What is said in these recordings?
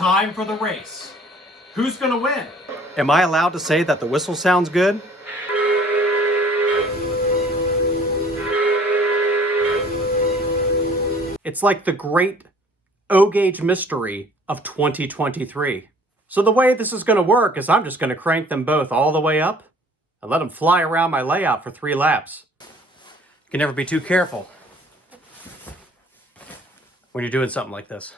time for the race. Who's gonna win? Am I allowed to say that the whistle sounds good? It's like the great O-gauge mystery of 2023. So the way this is going to work is I'm just going to crank them both all the way up and let them fly around my layout for 3 laps. You can never be too careful when you're doing something like this.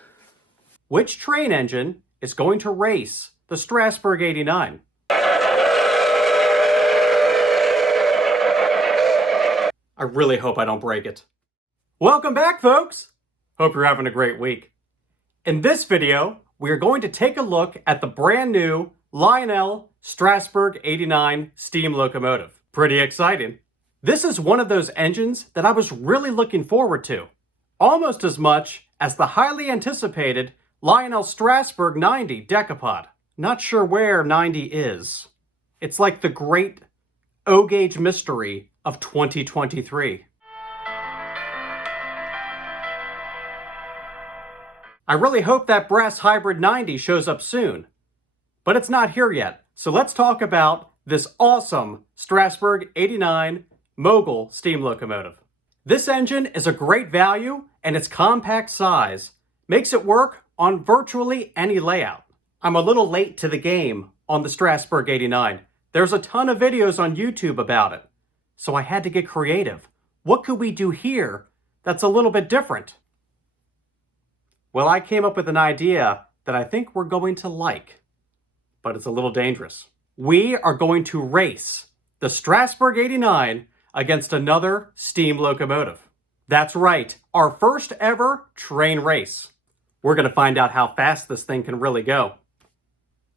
Which train engine is going to race the Strasburg 89? I really hope I don't break it. Welcome back, folks! Hope you're having a great week. In this video, we are going to take a look at the brand new Lionel Strasburg 89 steam locomotive. Pretty exciting. This is one of those engines that I was really looking forward to, almost as much as the highly anticipated Lionel Strasburg 90 decapod. Not sure where 90 is. It's like the great O-gauge mystery of 2023. I really hope that brass hybrid 90 shows up soon, but it's not here yet. So let's talk about this awesome Strasburg 89 mogul steam locomotive. This engine is a great value, and its compact size makes it work on virtually any layout. I'm a little late to the game on the Strasburg 89. There's a ton of videos on YouTube about it, so I had to get creative. What could we do here that's a little bit different? Well, I came up with an idea that I think we're going to like, but it's a little dangerous. We are going to race the Strasburg 89 against another steam locomotive. That's right, our first ever train race. We're going to find out how fast this thing can really go.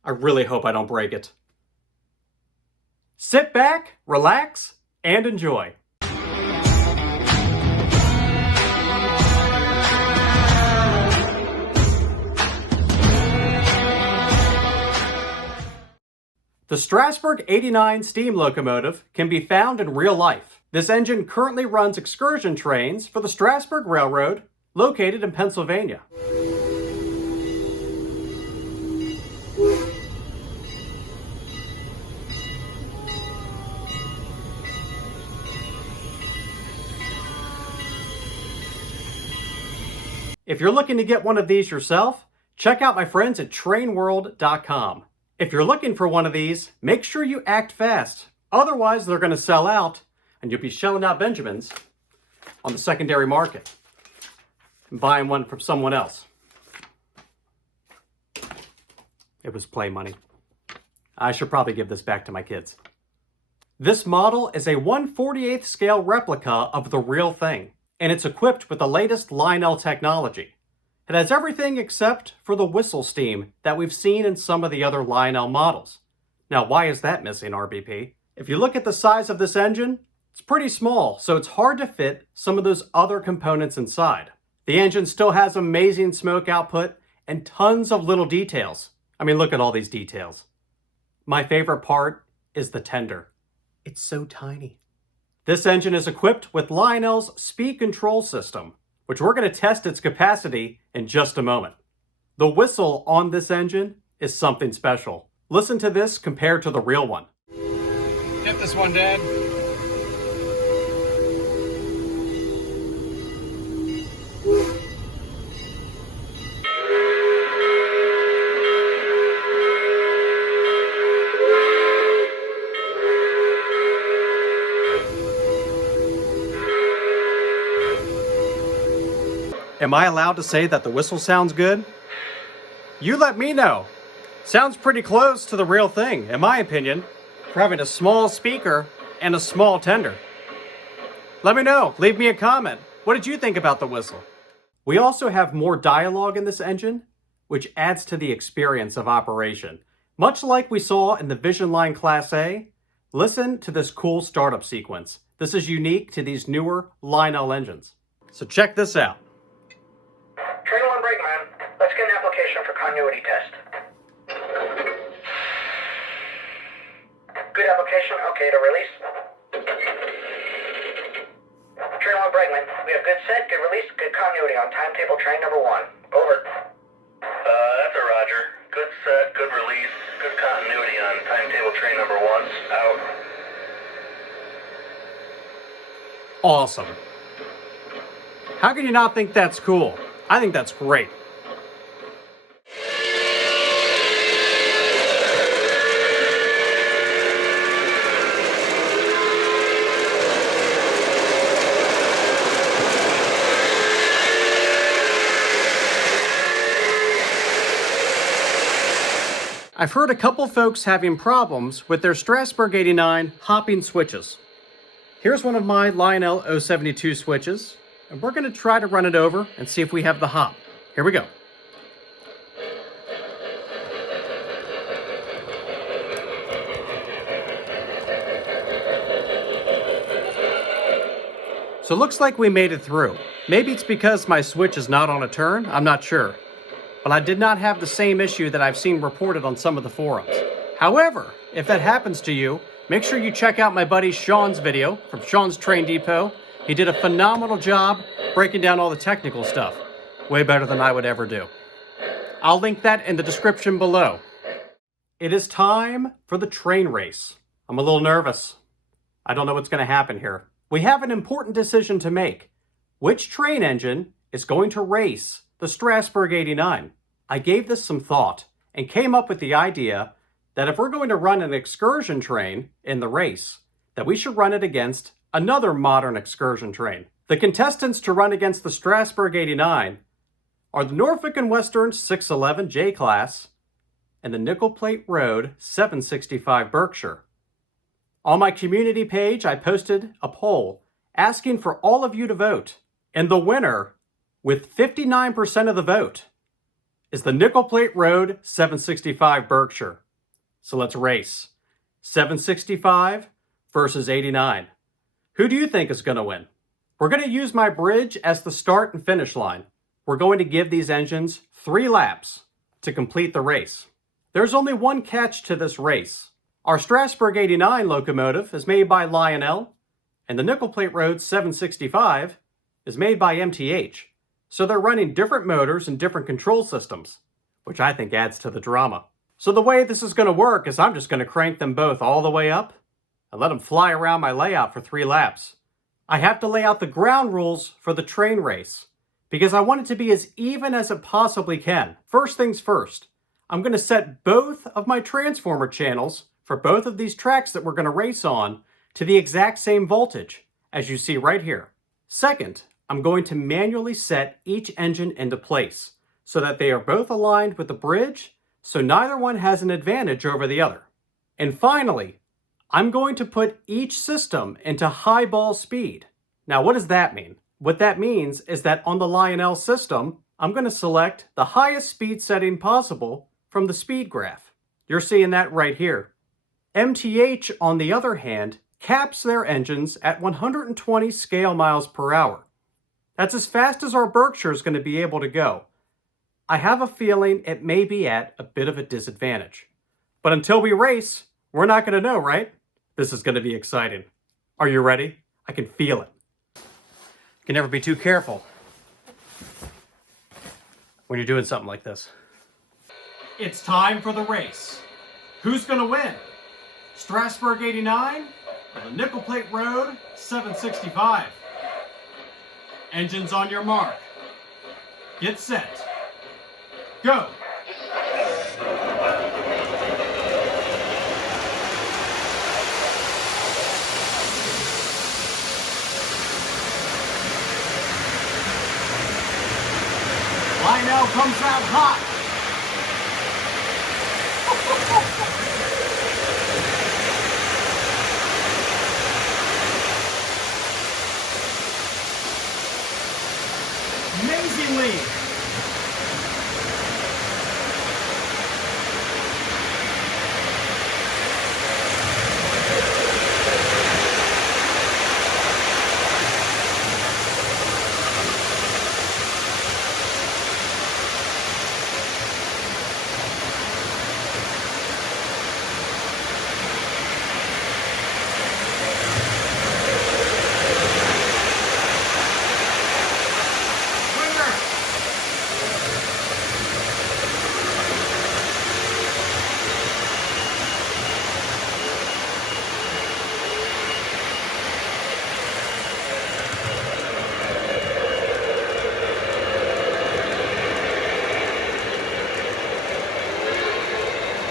I really hope I don't break it. Sit back, relax, and enjoy. The Strasburg 89 steam locomotive can be found in real life. This engine currently runs excursion trains for the Strasburg Railroad, located in Pennsylvania. If you're looking to get one of these yourself, check out my friends at trainworld.com. If you're looking for one of these, make sure you act fast. Otherwise, they're going to sell out, and you'll be shelling out Benjamins on the secondary market and buying one from someone else. It was play money. I should probably give this back to my kids. This model is a 1/48th scale replica of the real thing, and it's equipped with the latest Lionel technology. It has everything except for the whistle steam that we've seen in some of the other Lionel models. Now, why is that missing, RBP? If you look at the size of this engine, it's pretty small, so it's hard to fit some of those other components inside. The engine still has amazing smoke output and tons of little details. I mean, look at all these details. My favorite part is the tender. It's so tiny. This engine is equipped with Lionel's speed control system, which we're going to test its capacity in just a moment. The whistle on this engine is something special. Listen to this compared to the real one. Hit this one, Dad. Am I allowed to say that the whistle sounds good? You let me know. Sounds pretty close to the real thing, in my opinion, for having a small speaker and a small tender. Let me know. Leave me a comment. What did you think about the whistle? We also have more dialogue in this engine, which adds to the experience of operation. Much like we saw in the Vision Line Class A, listen to this cool startup sequence. This is unique to these newer Lionel engines. So check this out. Train 1 brakeman, let's get an application for continuity test. Good application, okay to release. Train 1 brakeman, we have good set, good release, good continuity on timetable train number 1. Over. That's a Roger. set, good release, good continuity on timetable train number 1's out. Awesome. How can you not think that's cool? I think that's great. I've heard a couple folks having problems with their Strasburg 89 hopping switches. Here's one of my Lionel 072 switches, and we're going to try to run it over and see if we have the hop. Here we go. So it looks like we made it through. Maybe it's because my switch is not on a turn, I'm not sure. But I did not have the same issue that I've seen reported on some of the forums. However, if that happens to you, make sure you check out my buddy Sean's video from Sean's Train Depot. He did a phenomenal job breaking down all the technical stuff. Way better than I would ever do. I'll link that in the description below. It is time for the train race. I'm a little nervous. I don't know what's going to happen here. We have an important decision to make. Which train engine is going to race the Strasburg 89? I gave this some thought and came up with the idea that if we're going to run an excursion train in the race, that we should run it against another modern excursion train. The contestants to run against the Strasburg 89 are the Norfolk and Western 611 J class and the Nickel Plate Road 765 Berkshire. On my community page, I posted a poll asking for all of you to vote, and the winner, with 59% of the vote, is the Nickel Plate Road 765 Berkshire. So let's race. 765 versus 89. Who do you think is going to win? We're going to use my bridge as the start and finish line. We're going to give these engines 3 laps to complete the race. There's only one catch to this race. Our Strasburg 89 locomotive is made by Lionel, and the Nickel Plate Road 765 is made by MTH. So they're running different motors and different control systems, which I think adds to the drama. So the way this is going to work is I'm just going to crank them both all the way up and let them fly around my layout for 3 laps. I have to lay out the ground rules for the train race because I want it to be as even as it possibly can. First things first, I'm going to set both of my transformer channels for both of these tracks that we're going to race on to the exact same voltage, as you see right here. Second, I'm going to manually set each engine into place so that they are both aligned with the bridge, so neither one has an advantage over the other. And finally, I'm going to put each system into high ball speed. Now, what does that mean? What that means is that on the Lionel system, I'm going to select the highest speed setting possible from the speed graph. You're seeing that right here. MTH, on the other hand, caps their engines at 120 scale miles per hour. That's as fast as our Berkshire is going to be able to go. I have a feeling it may be at a bit of a disadvantage. But until we race, we're not going to know, right? This is going to be exciting. Are you ready? I can feel it. You can never be too careful when you're doing something like this. It's time for the race. Who's going to win? Strasburg 89 or the Nickel Plate Road 765? Engines on your mark. Get set. Go. Lionel comes out hot. Amazingly.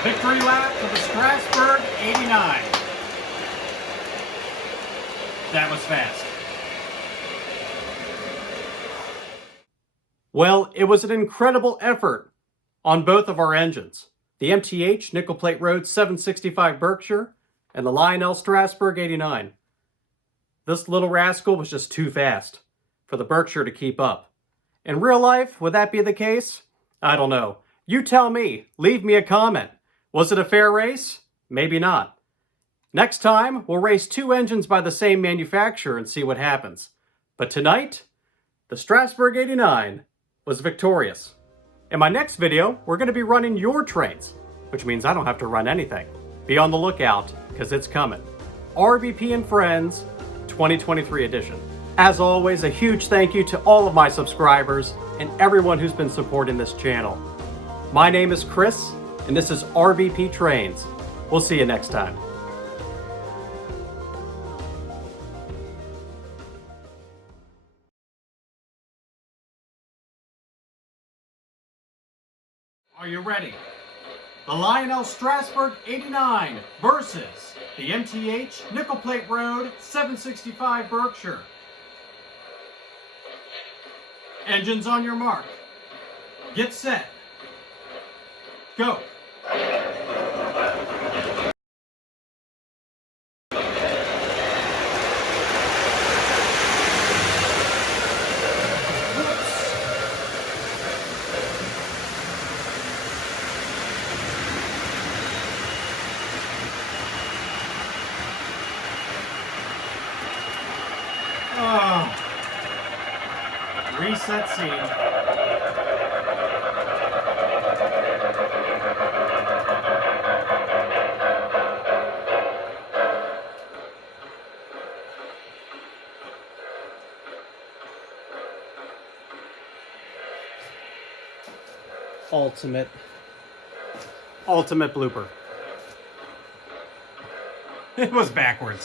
Victory lap for the Strasburg 89. That was fast. Well, it was an incredible effort on both of our engines. The MTH Nickel Plate Road 765 Berkshire and the Lionel Strasburg 89. This little rascal was just too fast for the Berkshire to keep up. In real life, would that be the case? I don't know. You tell me. Leave me a comment. Was it a fair race? Maybe not. Next time, we'll race two engines by the same manufacturer and see what happens. But tonight, the Strasburg 89 was victorious. In my next video, we're going to be running your trains, which means I don't have to run anything. Be on the lookout, because it's coming. RBP and Friends 2023 edition. As always, a huge thank you to all of my subscribers and everyone who's been supporting this channel. My name is Chris, and this is RBP Trains. We'll see you next time. Are you ready? The Lionel Strasburg 89 versus the MTH Nickel Plate Road 765 Berkshire. Engines on your mark. Get set. Go. Oh. Reset scene. Ultimate blooper. It was backwards.